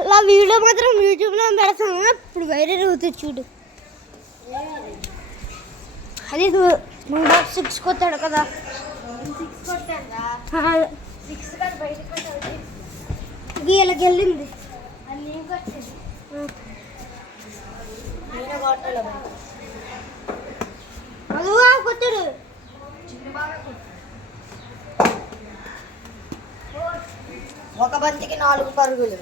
అలా వీడియో మాత్రం యూట్యూబ్లో పెడతాను. ఇప్పుడు వైరల్ అవుతుంది చూడు. అది 6 కొట్టాడు కదా. 6 కొట్టాడా? 6 కాదు బయటకు కొట్టాడు. గీళ్ళకి వెళ్ళింది. అది నేను కొట్టాను. నేను కొట్టాలి. అది కొట్టాడు. ఒక బంతికి 4 పరుగులు.